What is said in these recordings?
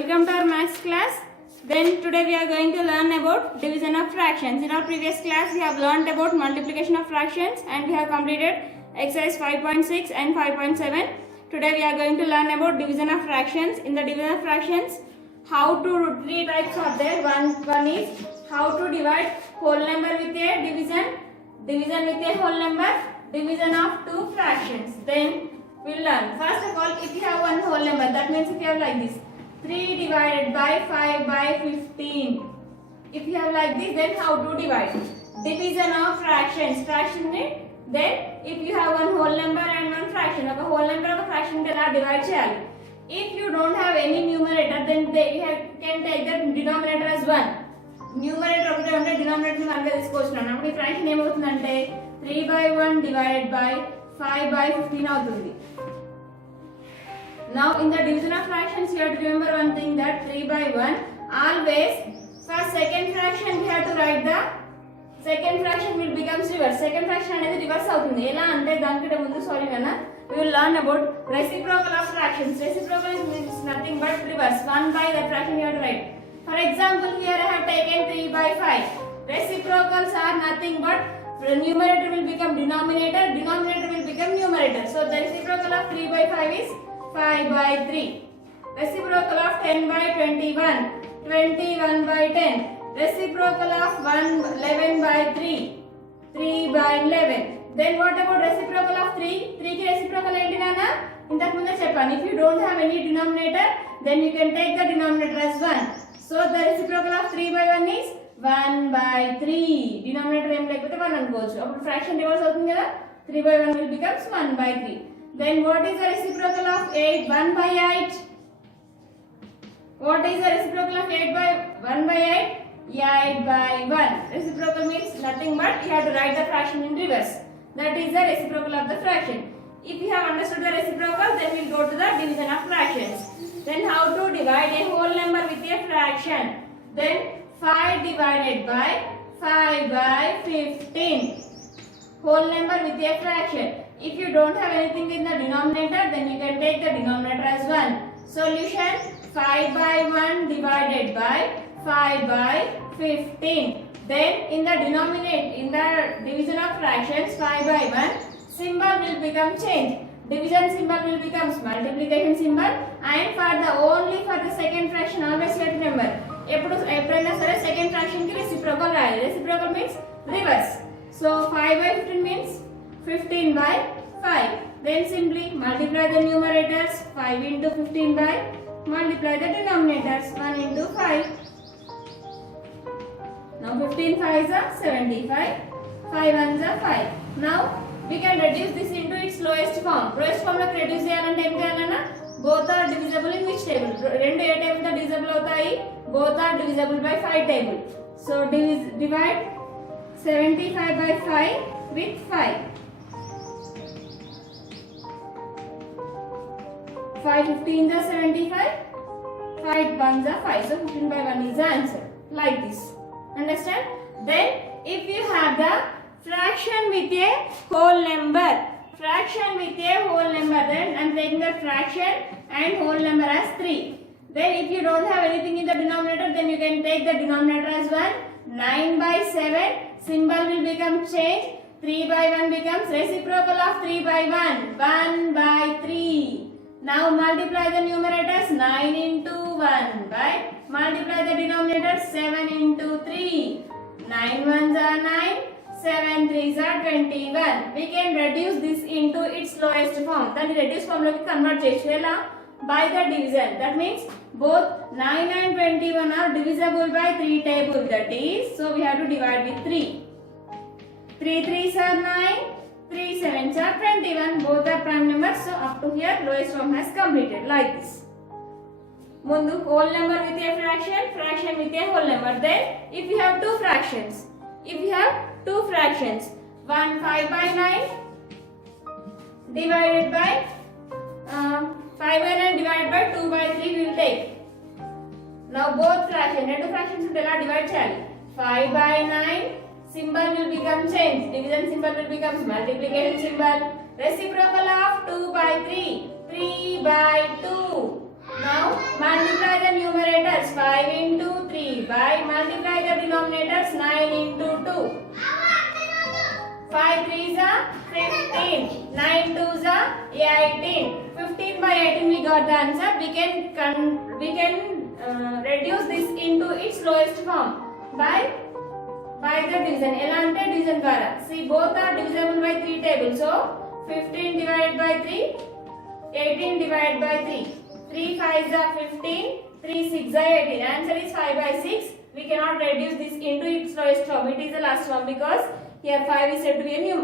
Welcome to our maths class. Then today we are going to learn about division of fractions. In our previous class we have learned about multiplication of fractions and we have completed exercise 5.6 and 5.7. Today we are going to learn about division of fractions. In the division of fractions, how to three types are there. One is how to divide whole number with a division with a whole number, division of two fractions. Then we'll learn. First of all, if you have one whole number, that means if you have like this 3 divided by 5 by 15. If you have like this, then how to divide? Division of fractions. Then if you have one whole number and one fraction, a whole number of a fraction cannot divide cheyali. If you don't have any numerator, then you can take the denominator as 1. Numerator ఒకటే ఉంటే denominator ని 1 గా తీసుకోవచ్చున్నాను. అప్పుడు ఈ fraction ఏమవుతుందంటే 3 by 1 divided by 5 by 15 అవుతుంది. Now in the division of fractions, you have to remember one thing, that 3 by 1 always for second fraction we have to write the second fraction will becomes reverse. Second fraction అనేది reverse అవుతుంది. ఎలా అంటే దానికంటే ముందు sorry నాన్న, we will learn about reciprocal of fractions. Reciprocal is nothing but reverse. 1 by that fraction you have to write. For example, here I have taken 3 by 5. Reciprocals are nothing but numerator will become denominator, denominator will become numerator. So the reciprocal of 3 by 5 is 5 by 3. Reciprocal of 10 by 21, 21 by 10. Reciprocal of 11 by 3, 3 by 11. Then what about reciprocal of 3? 3 ki reciprocal enti nana? Intaku munde cheppanu. If you don't have any denominator, then you can take the denominator as 1. So the reciprocal of 3 by 1 is 1 by 3. Denominator em lekapothe 1 anukochu. Appudu fraction reverse avutundi kada? 3 by 1 will becomes 1 by 3. Then what is the reciprocal of 8? 1 by 8. What is the reciprocal of 8 by 1 by 8? 8 by 1. Reciprocal means nothing but you have to write the fraction in reverse. That is the reciprocal of the fraction. If you have understood the reciprocal, then we will go to the division of fractions. Then how to divide a whole number with a fraction? Then 5 divided by 5 by 15. Whole number with a fraction. If you don't have anything in the denominator, then you can take the denominator as 1. Solution: 5 by 1 divided by 5 by 15. Then in the division of fractions 5 by 1, symbol will become changed. Division symbol will become multiplication symbol, and only for the second fraction always you have to remember. ఎప్పుడైనా సరే second fraction కి reciprocal రాయాలి. Reciprocal means reverse. So 5 by 15 means 15 by 5. Then simply multiply the numerators. 5 into 15 by, multiply the denominators. 1 into 5. Now 15 5s are 75. 5 1s are 5. Now we can reduce this into its lowest form. Lowest form లోకి reduce చేయాలంటే ఏం చేయాలన్నా? Both are divisible in which table? రెండు ఏ table తో divisible అవుతాయి? Both are divisible by 5 table. So divide 75 by 5 with 5. 5 15s are 75. 5 1s are 5. So 15 by 1 is the answer. Like this. Understand? Then if you have the fraction with a whole number, then I'm taking the fraction and whole number as 3. Then if you don't have anything in the denominator, then you can take the denominator as 1. 9 by 7, symbol will become changed. 3 by 1 becomes reciprocal of 3 by 1, 1 by 3. Now multiply the numerators. 9 into 1 by, multiply the denominators. 7 into 3. 9 1s are 9. 7 3s are 21. We can reduce this into its lowest form. That reduced form loki convert cheyala by the division. That means both 9 and 21 are divisible by 3 table. That is, so we have to divide with 3. 3 3s are 9. 3 7s are 21. Both are prime numbers. So up to here lowest form has completed like this. Mundu whole number with a fraction, fraction with a whole number. Then if you have two fractions, one 5 by 9 divided by 5 by 9 divided by 2 by 3 we will take. Now both fractions, two fractions will divide cheyali. 5 by 9, symbol will become changed. Division symbol will become multiplication symbol. Reciprocal of 2 by 3, 3 by 2. Now multiply the numerator. 5 3s are 15, 9 2s are 18. 15 by 18 we got the answer. We can reduce this into its lowest form by the division. ఎలా అంటే division ద్వారా. See, both are divisible by 3 tables. So 15 divided by 3, 18 divided by 3. 3 5s are 15, 3 6s are 18. Answer is 5 by 6. We cannot reduce this into its lowest form. It is the last form because here 5 is said to be a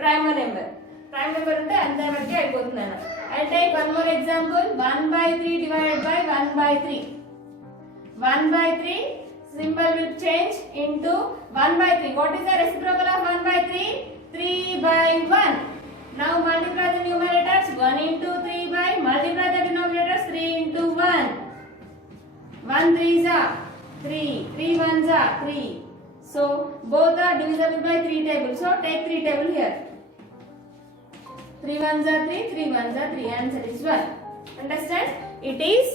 prime number. Prime number unte ante varke ayipothunana. I'll take one more example. 1 by 3 divided by 1 by 3. 1 by 3 symbol will change into 1 by 3. What is the reciprocal of 1 by 3? 3 by 1. Now multiply the numerators. 1 into 3 by, multiply the denominators. 3 into 1. 1 3s are 3, 3 1s are 3. So both are divisible by 3 tables. So take 3 table here. 3 1s are 3, 3 1s are 3. Answer is 1. Understand? It is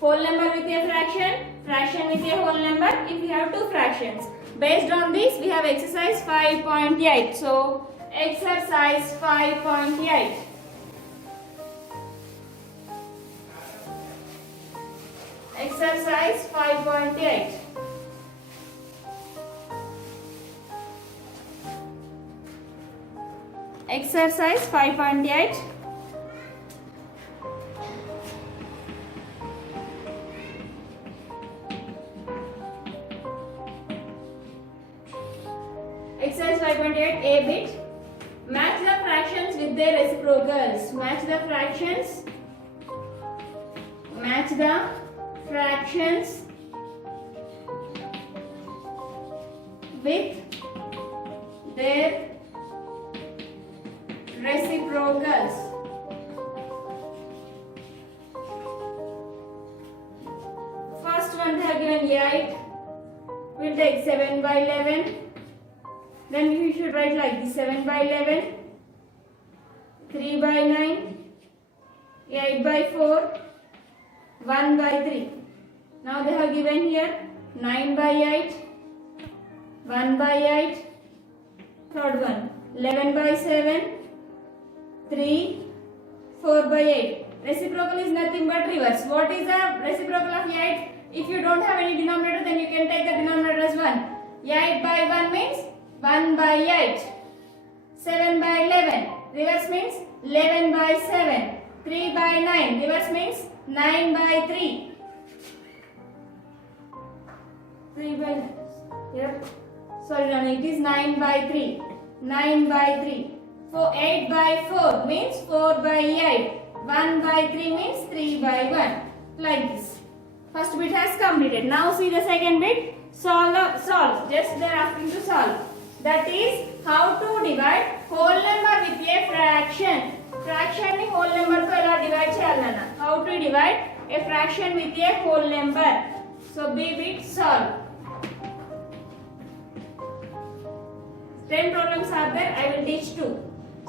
whole number with a fraction, fraction with a whole number if we have two fractions. Based on this we have exercise 5.8. So exercise 5.8. Exercise 5.8. Exercise 5.8. Exercise 5.8 A bit. Match the fractions with their reciprocals. Match the fractions. Match the fractions with their reciprocals. First one they have given 8. We'll take 7 by 11. Then we should write like this: 7 by 11, 3 by 9, 8 by 4, 1 by 3. Now they have given here 9 by 8, 1 by 8, third one 11 by 7, 3, 4 by 8. Reciprocal is nothing but reverse. What is the reciprocal of 8? If you don't have any denominator, then you can take the denominator as 1. 8 by 1 means 1 by 8. 7 by 11. Reverse means 11 by 7. 3 by 9. Reverse means 9 by 3. 3 by, yep. Sorry, no, it is 9 by 3. 9 by 3. 8 by 4 means 4 by 8. 1 by 3 means 3 by 1. Like this. First bit has completed. Now see the second bit. Solve. Just they are asking to solve. That is how to divide whole number with a fraction. Fraction ni whole number to ela divide cheyalana. How to divide a fraction with a whole number. So B bit solve. 10 problems are there. I will teach 2.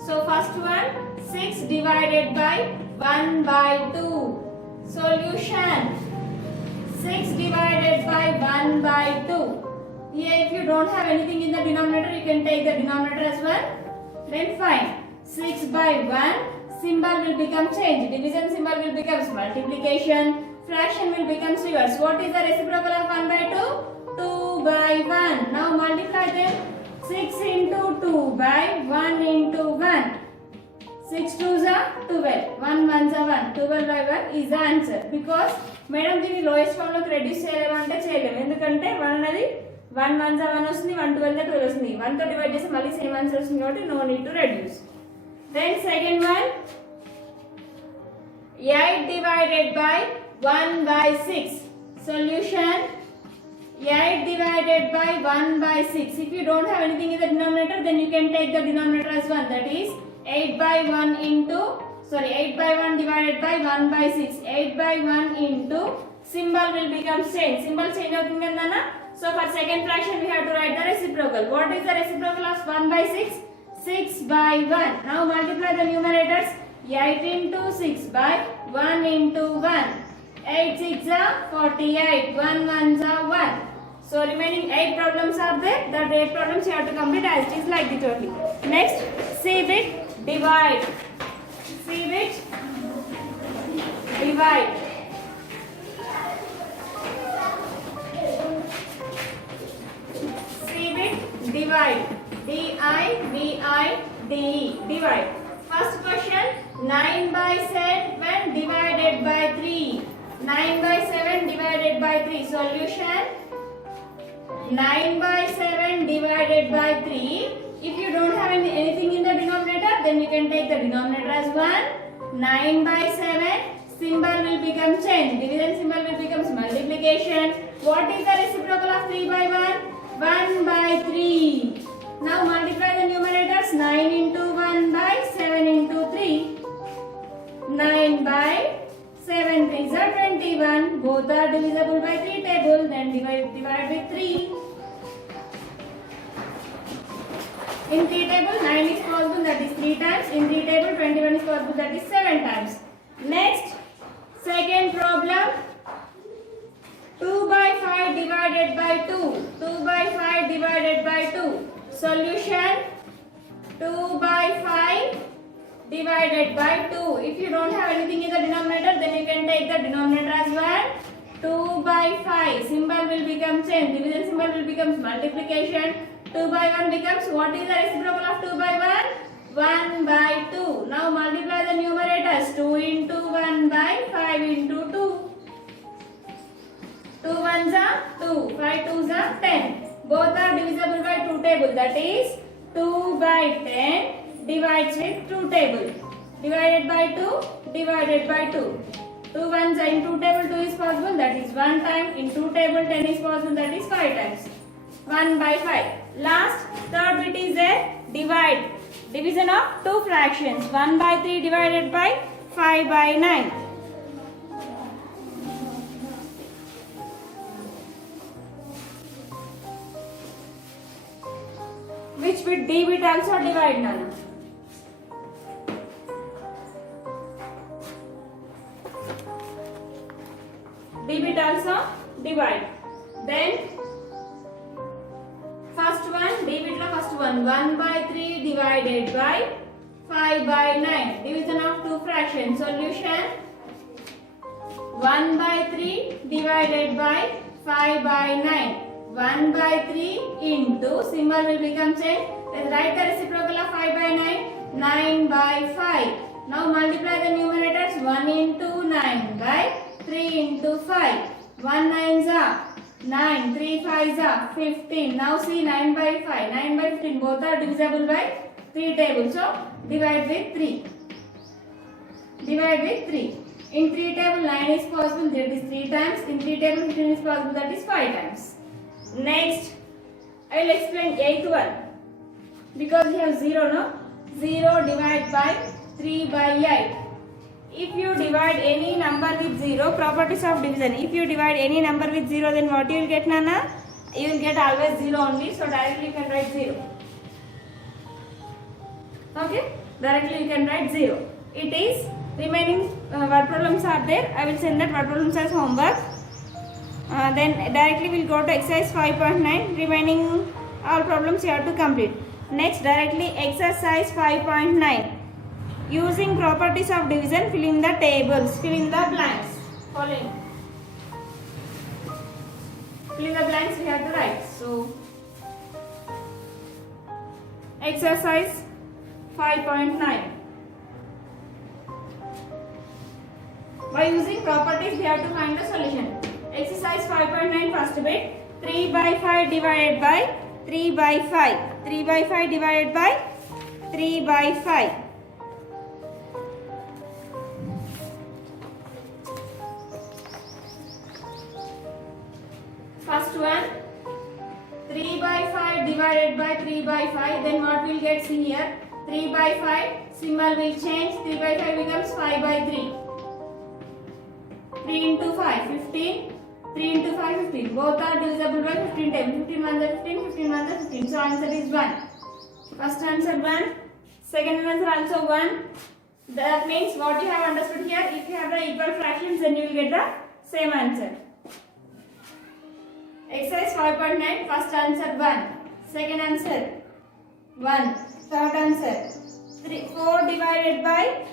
So first one, 6 divided by 1 by 2. Solution. 6 divided by 1 by 2. Here if you don't have anything in the denominator, you can take the denominator as 1. Then fine. 6 by 1, symbol will become changed. Division symbol will become multiplication. Fraction will become reverse. What is the reciprocal of 1 by 2? 2 by 1. Now multiply them. 6 into 2 by 1 into 1. 6 2s are 12. 1 1s are 1. 12 by 1 is the answer. Because madam దీని lowest form లోకి reduce చేయలేమంటే చేయలేము. ఎందుకంటే 1 అనేది 1 1s are 1 వస్తుంది, 1 12 12 వస్తుంది. 1 తో divide చేస్తే మళ్ళీ సేమ్ ఆన్సర్ వస్తుంది కాబట్టి no need to reduce. Then second one, 8 divided by 1 by 6. Solution, 8 divided by 1 by 6. If you don't have anything in the denominator, then you can take the denominator as 1. That is 8 by 1 into, 8 by 1 divided by 1 by 6. 8 by 1 into, symbol will become change. Symbol change అవుతుంది కదా. So for second fraction we have to write the reciprocal. What is the reciprocal of 1 by 6? 6 by 1. Now multiply the numerators. 8 into 6 by 1 into 1. 8 6 are 48. 1 1s are 1. So remaining 8 problems are there. That 8 problems you have to complete as it is like it only. Next, C bit divide. C bit divide. C bit divide. D-I-V-I-D-E. Divide. First question, 9 by 7 divided by 3. 9 by 7 divided by 3. Solution, 9 by 7 divided by 3. If you don't have anything in the denominator, then you can take the denominator as 1. 9 by 7, symbol will become change. Division symbol will become multiplication. What is the reciprocal of 3 by 1? 1 by 3. Now multiply the numerators. 9 into 1 by 7 into 3. 9 by 7 3s are 21. Both are divisible by 3 table. Then divide with 3. In 3 table 9 is possible, that is 3 times. In 3 table 21 is possible, that is 7 times. Next, second problem. 2 by 5 divided by 2. 2 by 5 divided by 2. Solution, 2 by 5 divided by 2. If you don't have anything in the denominator, then you can take the denominator as 1. 2 by 5. Symbol will become change. Division symbol will become multiplication. 2 by 1 becomes, what is the reciprocal of 2 by 1? 1 by 2. Now multiply the numerators. 2 into 1 by 5 into 2. 2 ones are 2. 5 twos are 10. Both are divisible by 2 table. That is 2 by 10 divides with 2 table. Divided by 2, divided by 2. 2 ones are in 2 table 2 is possible. That is 1 time. In 2 table 10 is possible. That is 5 times. 1 by 5. Last, third bit is a divide. Division of two fractions. 1 by 3 divided by 5 by 9. Which bit? D bit also divide, Nana. D bit also divide. Then first one, D bit la first one. 1 by 3 divided by 5 by 9. Division of two fractions. Solution, 1 by 3 divided by 5 by 9. 1 by 3 into, symbol will become change. Let's write the reciprocal of 5 by 9. 9 by 5. Now multiply the numerators. 1 into 9 by 3 into 5. 1 9s are 9. 3 5s are 15. Now see 9 by 5. 9 by 15. Both are divisible by 3 tables. So divide with 3. Divide with 3. In 3 table 9 is possible. That is 3 times. In 3 table 15 is possible. That is 5 times. Next, I will explain 8th one. Because we have 0, no? 0 divided by 3 by 8. If you divide any number with 0, properties of division. If you divide any number with 0, then what you will get, Nana? You will get always 0 only. So directly you can write 0. Okay? Directly you can write 0. It is remaining word problems are there. I will send that word problems as homework. Then directly we will go to exercise 5.9. Remaining all problems you have to complete. Next, directly exercise 5.9. Using properties of division, fill in the tables, fill in the blanks. Following. Fill in the blanks we have to write. So, exercise 5.9. By using properties, we have to find the solution. Exercise 5.9 first bit. 3 by 5 divided by 3 by 5. 3 by 5 divided by 3 by 5. First one. 3 by 5 divided by 3 by 5. Then what we will get, see here. 3 by 5. Symbol will change. 3 by 5 becomes 5 by 3. 3 into 5, 15. 3 into 5, 15. Both are divisible by 15 times. 15 ones are 15, 15 ones are 15. So answer is 1. First answer 1. Second answer also 1. That means what you have understood here, if you have the equal fractions, then you will get the same answer. Exercise 5.9. First answer 1. Second answer 1. Third answer 4 divided by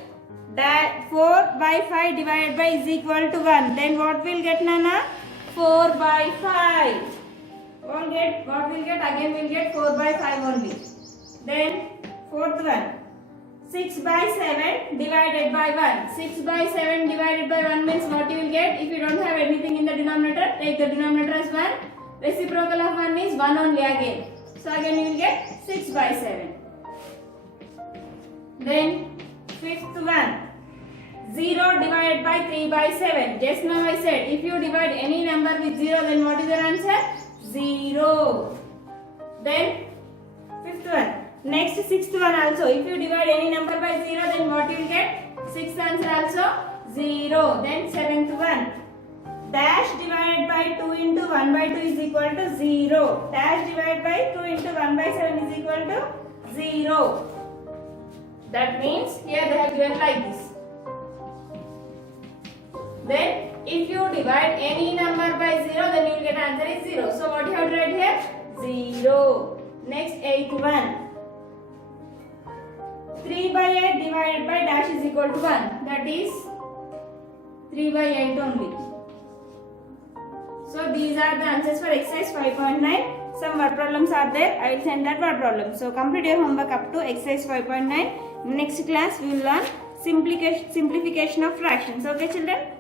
5 divided by is equal to 1. Then what will get, Nana? 4 by 5. What will get? Again we'll get 4 by 5 only. Then fourth one. 6 by 7 divided by 1. 6 by 7 divided by 1 means what you will get? If you don't have anything in the denominator, take the denominator as 1. Reciprocal of 1 is 1 only again. So again you will get 6 by 7. Then fifth one. 0 divided by 3 by 7. Just now I said if you divide any number with 0, then what is your answer? 0. Then fifth one. Next sixth one also. If you divide any number by 0, then what you will get? Sixth answer also 0. Then seventh one. Dash divided by 2 into 1 by 2 is equal to 0. Dash divided by 2 into 1 by 7 is equal to 0. That means here they have given like this. Then if you divide any number by 0, then you will get answer is 0. So what you have to write here? 0. Next eighth one. 3 by 8 divided by dash is equal to 1. That is 3 by 8 only. So these are the answers for exercise 5.9. Some word problems are there. I will send that word problem. So complete your homework up to exercise 5.9. Next class we will learn simplification of fractions. Okay children?